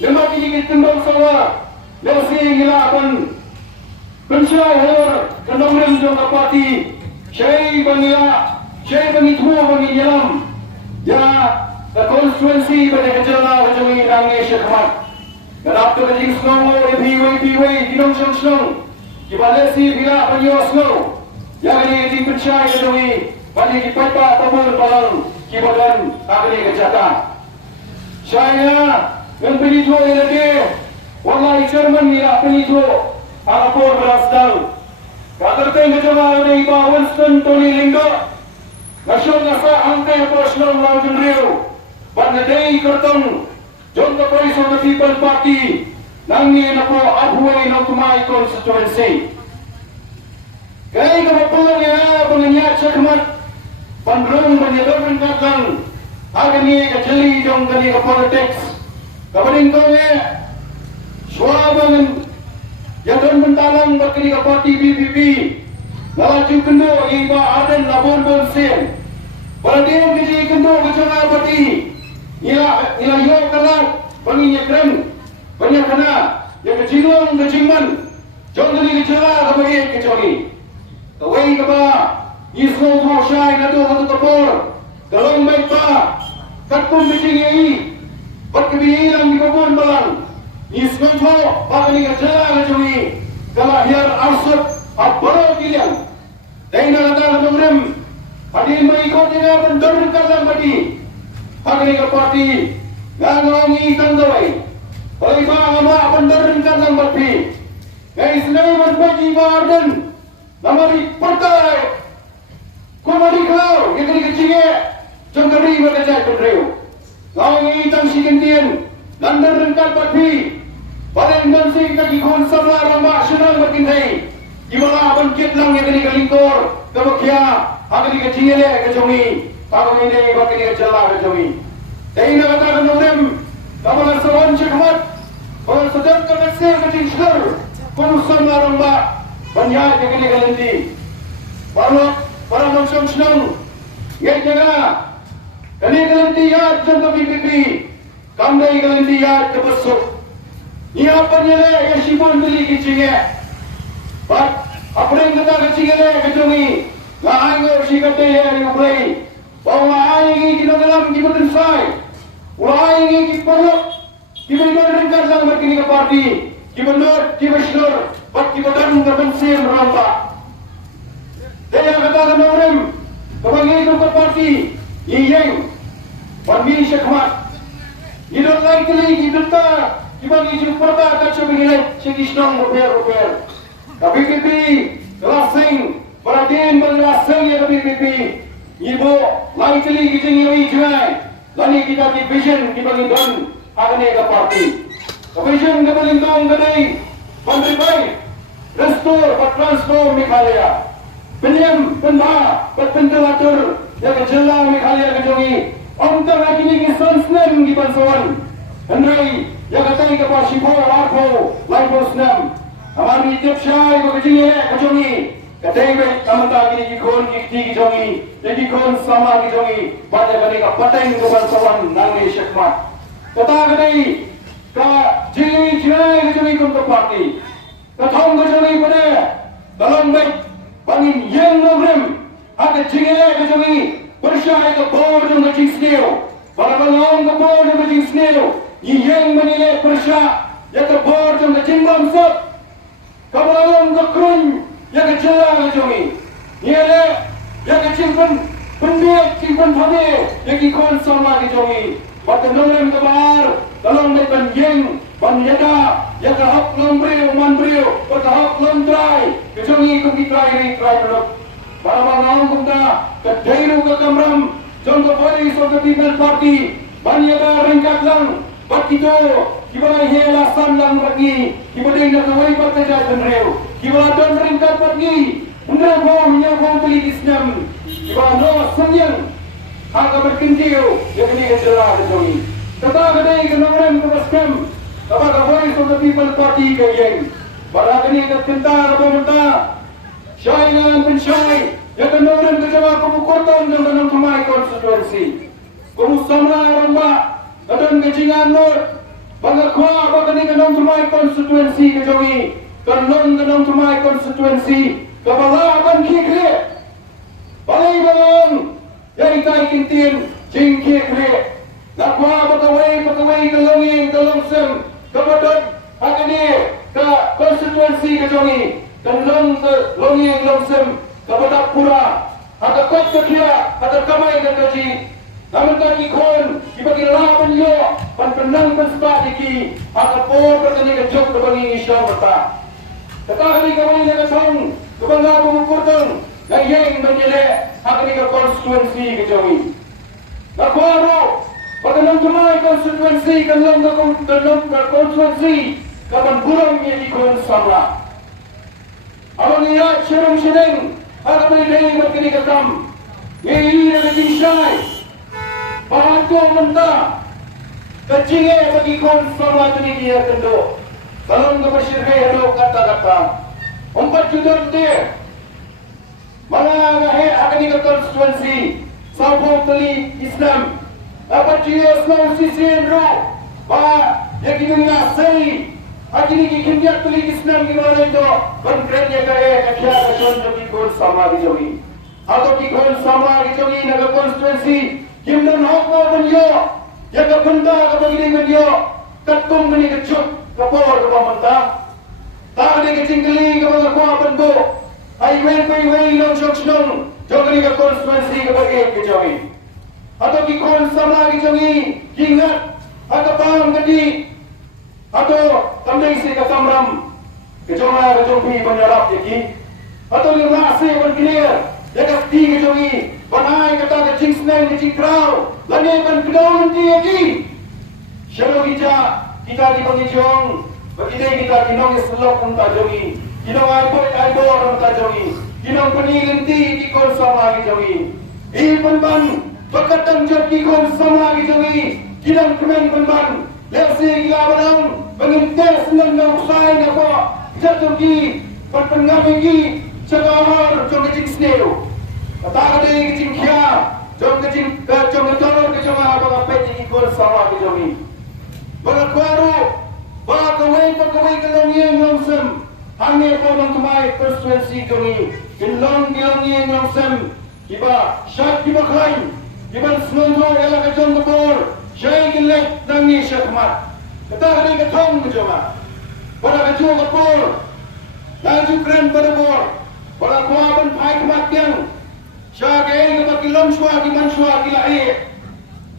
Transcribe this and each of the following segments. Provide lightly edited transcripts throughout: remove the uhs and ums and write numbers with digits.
Lemak ini tembang sawa. Lesi gila akan pensyai halor kendong rem jong kapati. Syai bangila, syai bangitu bangilam. Ya, the constituency pada kejala kejungi rangi syekmat. Kenapa kejing snow piwai dinong syong. Kibalesi bila panyo snow. Yang ini kejing pensyai kejungi bagi kipaipa tabur balang kibadan agni kejata. Syainya yang penito ilagi wallahi chairman nila penito apor berasdal. Kaderteng kejala dari Iba Winston Tony Linggo. Nasyong nasa angkay personal Mountain Rio. Bandadei kertong John the Voice of the People Party nangi na po abuhay ng Tumay constituency. Kaya kapapulong niya panganyat sa kamat pandrong manyadorin kakang agani kajali jong gani ka politics. Kapaling ko niya suwabangan yadon mentalang bakini ka party BPP nalaju kendo iba aden labon bonsin. Paradeo kiji kendo kacanga party ila yo kalang panginya krem banyak kana ya kejilong kejingman jong gani kacala kabagi kecori kawai kaba islo mo syai na to kapor kalong baik pa katpun kejing yai pat kebilang di kabon balang islo mo bagani kacala kecori kalahir arsut abaro kilian Tengah kata kemudian hadir mengikut dengan pendorong kalang badi bagani ka party ngangongi tanggawai oleh bangama pendorong kalang badi guys naman bagi barden namari partai kumari kau yang kecil jangkari berkejat berdeu ngangongi tang sikentian landar rengkat badi paling bensing kaki kon sama rambak senang berkintai Gimana bangkit lang yang kini kalingkor, kabakya, ang kini kacingele kacungi, ako ini bakini kacala kacungi. Dahil nakatakan ng rim, kapalang sawan syakmat, kapalang sadang kalaksir kacing syar, kumusan larang ba, banyag yang kini kalindi. Para mangsang senang, ngayon na, kani kalindi yad jang kapipipi, kamday kalindi yad kapasok. Iyapan nila yung sibon bili kacingele. But apa yang kita kecilnya kecungi, ngahango si katanya yang play, bahwa aing kita dalam kita bersai, aing kita perlu kita berikan dalam berkini ke parti, kita bersyur, buat kita dan terbensin merampak. Dia katakan orang, kebangian itu ke parti, iyeng, parmi syakmat, kita lagi kita tak, kita bagi perta kacau begini, sekisnong rupiah. KPPP kelasing perhatian berlasing ya KPPP ibu lain kali kita nilai jual lani kita division dibagi don akan ke parti division dibagi don kadai menteri baik restore transform Meghalaya penyem penba berpentelatur yang kejelang Meghalaya kejongi untuk lagi ni kisonsnem di Bansawan Henry yang katanya ke Pasipo Arpo Lain Senam Amari tiap syai berkecil kacungi, katanya kamanta kini kikon kikti kicungi, jadi kon sama kicungi, pada kali kapateng kuban sawan nangai syakmat. Kata kini ka jili jilai kicungi kon parti, katong kicungi pada dalam baik bangin yang nomrem, ada jili kicungi bersyai ke board ng kacing snail, para balong ke board ng kacing snail, yang menilai bersyai ya ke board ng kacing bamsot. Kabalang kekrun yang kecela kacungi. Niala yang kecimpan pendiak simpan pade yang ikon sama kacungi. Batan nomrem kabar dalam medan yang banyada yang kahap nombreo manbreo kahap lomdrai kacungi kung itrai dulu. Para bangang kumda kadairu kakamram John the Voice of the People Party banyada ringkat lang bakito Kibala helasan lang bagi, kibala yung nakaway pagkajay penreo, kibala doon ringkat bagi, undang mo menyambung politis nam, kibala no sangyang, haka berkintiyo, yang ini kejelah kejongi. Kata kadai kenongan kebaskam, kapag Voice of the People Party kayeng, para kini ketentar pemerintah, syai dengan pensyai, yang kenongan kejawa kebukotan dan kenong Tumay constituency, kumusamla rambak, kadang kejingan nur, Bangga nong tumai konstituensi ke jongi kanong tumai konstituensi kabalaban kikre balai bang yai tai kintin jing kikre nakwa bakawai kalong sem kabadot agani ka konstituensi ke jongi kanong long sem kabadak pura ada kot kia ada kamai dan gaji namun kaki kon ibagi laban yo pan penang penspat iki ada por bertani kejok kebangi Islam berta kata hari kawai nak song kebangga mengukurkan gayeng menjele agani ke konstituensi kejongi nakwaru pagkanong tumay konstituensi kanong konstituensi kapan burang yang ikon samla awang iya syarong syareng agak menilai berkini kekam ini ada jinsyai bahagia mentah kecingnya bagi konsulat ini dia kendo kalau enggak bersyirkai ada kata-kata 4 juta dia malah ngahir akan ikut konstituensi Sabung Teli Islam dapat dia Islam sisian roh bah dia kini ngasih akhirnya kikindiak Teli Islam gimana itu konkretnya kaya kakya kacon kikon sama di jogi atau kikon sama di jogi naga konstituensi Kimdan hokmo banyo, jaga benda kapag banyo, katong gani kecuk, kapor kapag manta. Tadi kecingkali kapag akuha banbo, ay wen long syok, jaga ni konstituensi kapag kejogi. Atau kikon sama kejogi, kingat, atau paham gadi, atau tamday si kasamram, kejonga kejogi banyarap yaki, atau lirasi berkilir, jaga ti kejogi, Panai kata ke cing senang ke cing kerau lani ban kedau nanti lagi syaro kita di pangijong bagi kita kinong islok pun tak jongi kinong aibor pun tak jongi kinong penilenti kikon sama lagi jongi penban pakatang jod kikon sama lagi jongi kinong kemen penban lesi gila badang pengintes senang na usai na po jatuh ki perpengamigi cakahar jong ke cing senero Kata ada yang kecing kia, jom kecong apa kapet yang ikut sama kejomi. Berkuaru, bakawai kelongian langsam, hanya polong kemai konstituensi kami. Kelongian langsam, kiba syak kiba klaim, kiba senonto ialah kecong kebor, syai gelek nangi syakmat. Kata ada yang ketong kejoma, pada kecong kebor, laju keren berbor, pada kuaban pai kematian. Syagay kapag kilom syua kiman syua kilai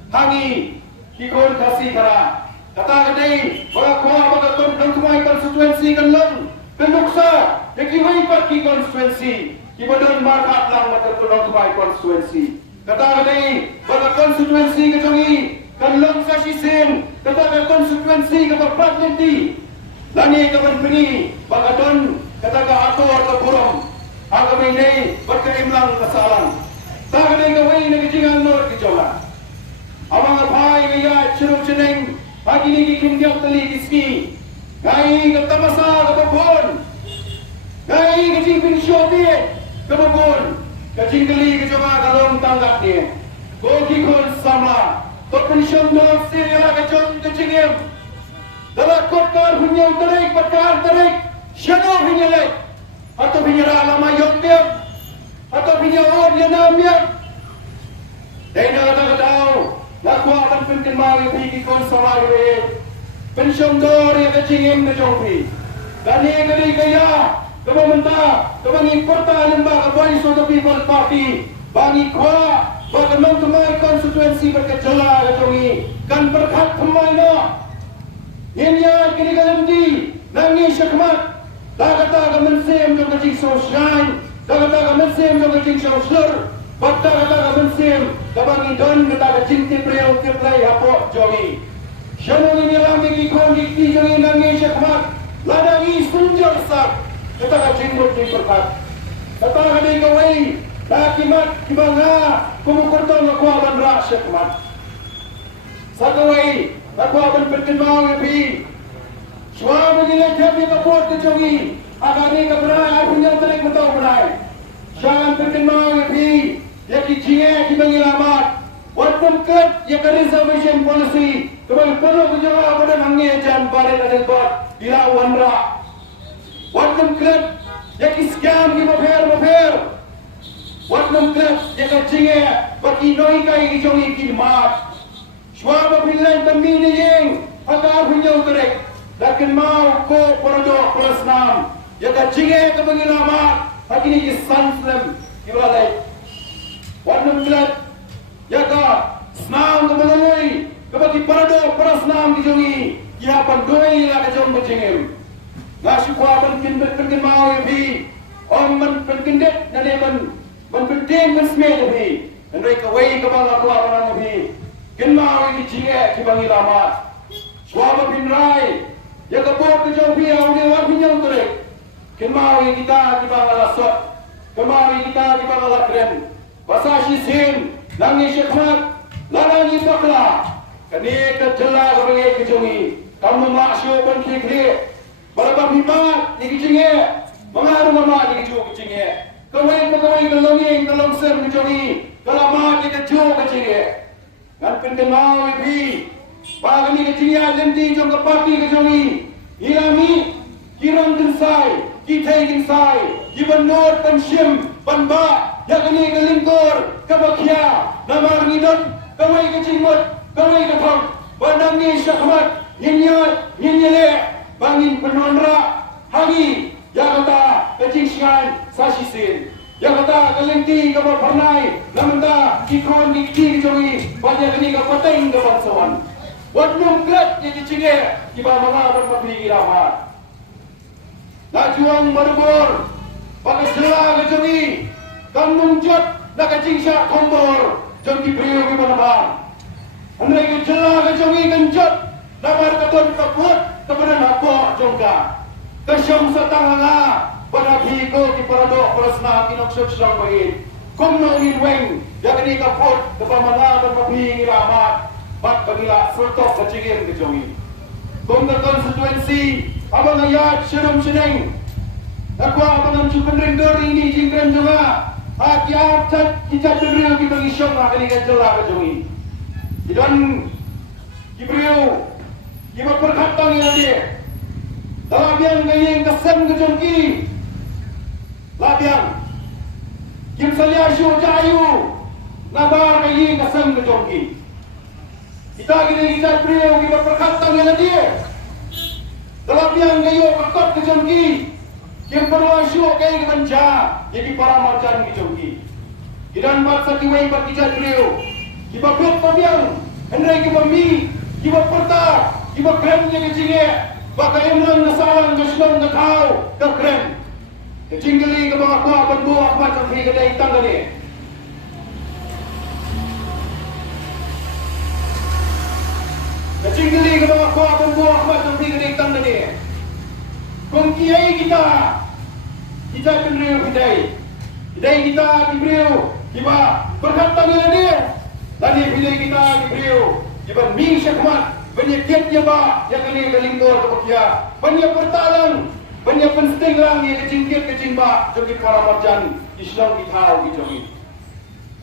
hangi kikon kasih kara kata kadai baga kuha baga kon kumai konstituensi kan long penduksa dekiwai pat ki konstituensi kibadon markat lang matulong kumai konstituensi kata kadai baga konstituensi kejongi kan long sa sisin kata ka konstituensi kapag pragnanti lani kapan pini baga don kata ka ator ka burong Aga may berkeimlang kesalahan. Tak ada kawin na kejingan nur kejola. Amang apai ngaya ceruk ceneng pagi ni kindiak teli kiski. Gai ketamasa kebun. Gai kejing pinsyobi kebun. Kejing keli kejola kalong tanggap ni. Koki kon sama. Tok pensyom dolok sirila kejong kejingim. Dalam kotkar hunyau terik berkar terik. Syano hunyalek. Atau binyara alama yombiak atau binyara dia nambiak dai na tahu laku akan penting mari pergi kon sawai pensyom dor ya kecingim ke jombi dan ni gari gaya kementah kebangi kota lembah Voice of the People Party bagi kuah bagaimana tumai konstituensi berkejola kejongi kan berkat pemainnya ini ya kini ganti nangis syakmat Daga mensem jong kecing sosial, daga mensem jong kecing sosial, daga mensem kabang idon daga cinti priau kirlai hapok jongi. Syanu ini lami ikon di jongi nangi syakmat, ladangi sunjur sak, daga cingmut di perkat. Daga di kawai, dakimat kibanga kumukurton lakuaban rak syakmat. Sakawai, lakuaban perkenal lebih. Suami gila kami kapot kejongi, agari keberai punya terik betul berai. Jangan terkenal lebih, ya kijinge kibangilamat, Walaupun ket ya ke reservation policy, kembali perlu berjaya pada mengejam balik ada buat dilawan rak. Walaupun ket ya ke scam di mafer. Walaupun ket ya ke cinge bagi noi kai kijongi kilmat. Suara Finland demi ni yang agak punya uterek. Lakin mau ko perodok pelasnam. Ya ke cinge ke bagi lama. Hati ni kisanslam ibalai. Walaupun ket jaga senam kemelalui kebagi parado perasnam dijongi ia pandoi la kejong bejengem ngasih kuaban kin mau yabi om men penkindet nane men penting bersme yabi andai kawai kebang kuaban yabi kin mau ini jinge kibangi lama suaba pinrai ya kebor kejong pi au ni wa pinyang terek kin mau kita kibang ala sot kemari kita kibang ala kren basashi sin Nangi syekmat, lanangi bakla. Kani kejela kebangai kejongi. Kamu maksud pun kiri. Balapang himat, ni kecinge. Mengaruh mama ni keju kecinge. Kawai kelongi, kelongsen kejongi. Kalamat ni keju kecinge. Ngan pendemau ibi. Bagi ni kecinge lenti jong kepati kejongi. Ilami, kirang gensai. Kitai gensai. Gibenur pensyim, penbak. Ya kini kelingkur, kebakia, nama ngidot, kawai kecimut, kawai ketong, bandangi syahmat, nyinyele, bangin penonra, hangi, ya kata kecingsingan, sasisin, ya kata kelingti, kebapernai, namenta, kikon, kikti, kejongi, banyak kini kapateng, kebangsawan. Wadnum klet, ya kecinge, kiba mga berpapili rahmat. Najuang berbor, pakai jela kejongi, kamu jat nak cingsya kombor jangki beliau di mana andai kejala kejongi kenjat namar katon kaput kepada napok jongka kesyam setangga pada biko di paradok perasna kinok sedang baik komno ni weng yakni kaput kepamana dan papi ramat bat bagila sertok kecingin kejongi komno konstituensi abang ayat syedom seneng aku abang cukup rendur ini jingkran juga Akiat kita beriau kita ngisong nak kali kecelah kejongi. Dan beriau kita perkatang yang dia. Labiang kayeng kesem kejongi. Labiang kim salia syu jayu. Nabar kayeng kesem kejongi. Kita beriau kita perkatang yang dia. Labiang kayo perkat kejongi. Yang berwasyu kaya kebenca jadi para marjan kejongi. Idan baksa kiwai berkijat beliau. Kiba blok pabiang. Hendrai kiba mi. Kiba perta. Kiba kremnya kecinge. Baka emang nasawan kesenong kekau. Kekrem. Kecinggali kebang aku akan buah macam fi kedai tangga ni. Kecinggali kebang aku akan buah macam fi kedai tangga ni. Kong kiai kita beriau kedai kita beriau kiba berkatang dengan dia tadi kedai kita beriau kiba ming syakmat banyak kiatnya ba yang kali kelingkor kebakia banyak pertalang banyak penting lang yang kecing ba jadi para marjan Islam kita kejongi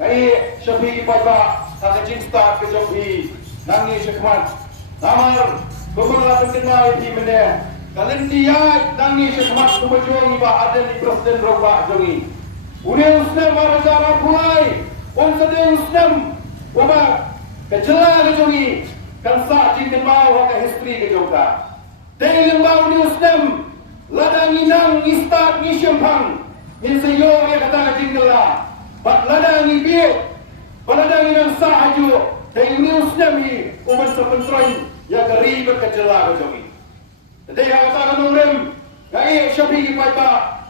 ai syafi kiba tak kecing start kejongi nangi syakmat namar beberapa penting di mana kalian dia nangi sekemat kebajuan iba ada di Presiden Roba jongi. Udah usnam marajara pulai, sedang usnam, uba kejela kejongi, kan saat cinta mau ke history kejongka. Dari lembau di usnam, ladang inang istat ngisyempang, insayo ya kata cinta bat ladang ibie, ladang inang sah aju, dari usnam hi, uban sepentroin ya keribet kejela kejongi. Jadi yang katakan orang, gaya syafi kipa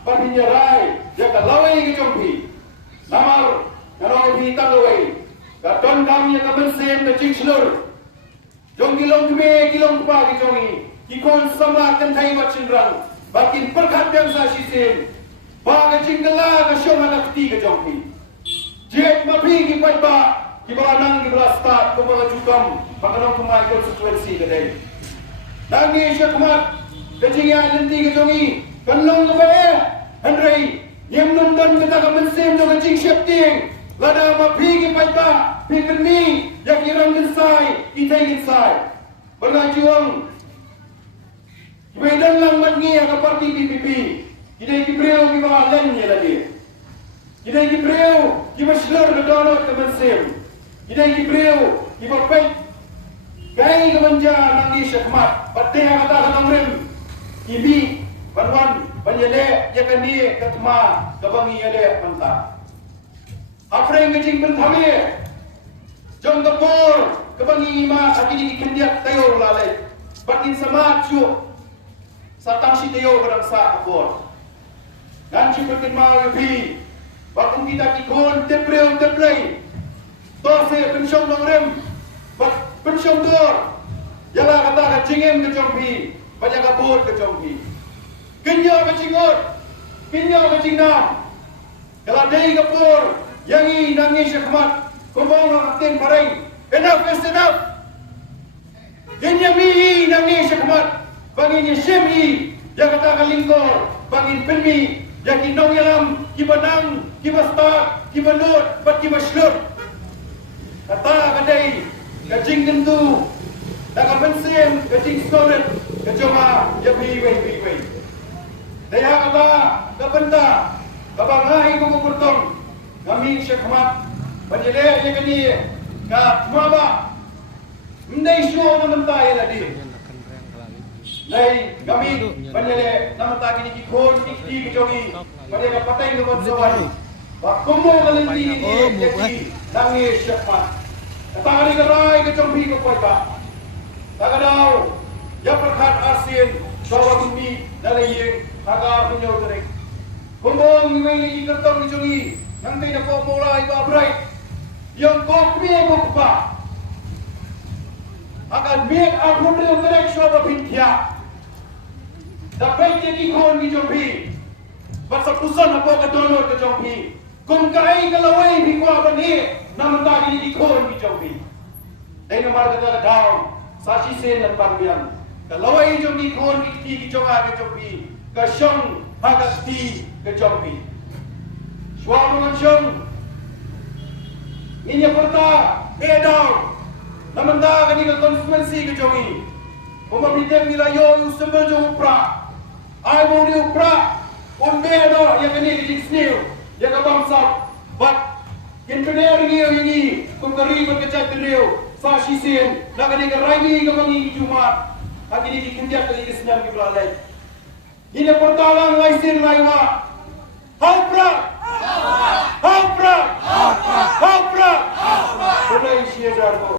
babinya rai, jaka lawai kejompi, namar, kalau kita lawai, katon kami yang kebensin kecing selur, jom kilong keme kilong kupa kejongi, kikon sama kentai macindran, bakin perkat yang sasisin, ba kecing gela kesyong anak keti kejompi, jet mapi kipa kibalanang kibala start kumala jukam, pakanong kumai konstituensi kedai. Nangi syakmat kecingnya lenti kejongi kanlong kebae Henry yang nonton kita kemensim do kecing syapting lada mapi ki paiba pikir ni yang irang gensai, kita gensai. Berlajuang. Medan lang matngi ang parti PPP. Kita ikibreo kibalan niya lagi. Kita ikibreo kibaslor na donot kemensim. Kita ikibreo kibapay. Gaya kemanja nangi syakmat. Pati ang kata katangrim. Ibi, banwan, banyale, yakani, katma, kabangi yale, manta. Apa yang kecing bertami? Jom kapur, kabangi ima, akini ikendiak tayo lalay. Batin samat syuk. Satang si tayo berangsa kapur. Nanti berkin mau lebih. Bakung kita kikon, teplay. Tose, pensyong nongrem. Pensyong dor. Yala kata kecingin kejompi. Banyak kapur kejompi. Kenyo kecingot. Pinyo kecingnam. Kalau day kapur. Yangi nangis syakmat. Kumbang atin paring. Enough is enough. Kenyami nangis syakmat. Bangin syemi. Yang kata kalingkor. Bangin penmi. Yang kinong yalam. Kibanang. Kibastak. Kibanut. Bat kibaslut. Kata kadai. Kacing tentu. Dalam mensim, kecing storet, kecuma, ya biway. Daya kata, kapenta, kabangai ko kurtong, kami syakmat, panjele ya kani, ka maba, hindi siyo naman tayo lagi. Dahil kami, panjele, naman tayo kinikikon, kikdi, kijogi, panjele kapatay naman sa wali. Bakumo kalindi ni, yaki, nangi syakmat. Katangani karay, kacampi ko po iba. Tagadaw, yang perkat asin, bawa bumi, dalaying, haga punyaw tarik. Kumbong, may ikartang ni Jungi, nanti na po mula iba bright. Yang kok miye mo pa. Akan miye ako na yung tarik siya mapintya. Dapat niya ikon ni Jumpi. Basta pusan na po kadonor ka Jumpi. Kung kaay kalaway, hikwa ba ni, naman tayo ni ikon ni Jumpi. Dahil naman daw. Sashi sen dan pangbiang. Kalawai jom ni kon ikti ki jonga ke jompi. Kasyong hagasti ke jompi. Suara macam ini perta edau. Namanda kani ke konsumensi ke jomi. Pemabite wilayo yu sembel jom upra. Ai mau ni upra. Umbedo yang kani ke sniu. Yang ke bangsa. But kenpener ni yang ini kungkari berkecak teriu. Sashi sen, nak ada raimi kemangi Jumat, akhirnya dikenjak kali kesenam di belalai. Ini pertalang laisin laiwa. Haupra, haupra, haupra, haupra. Sudah isi jargo.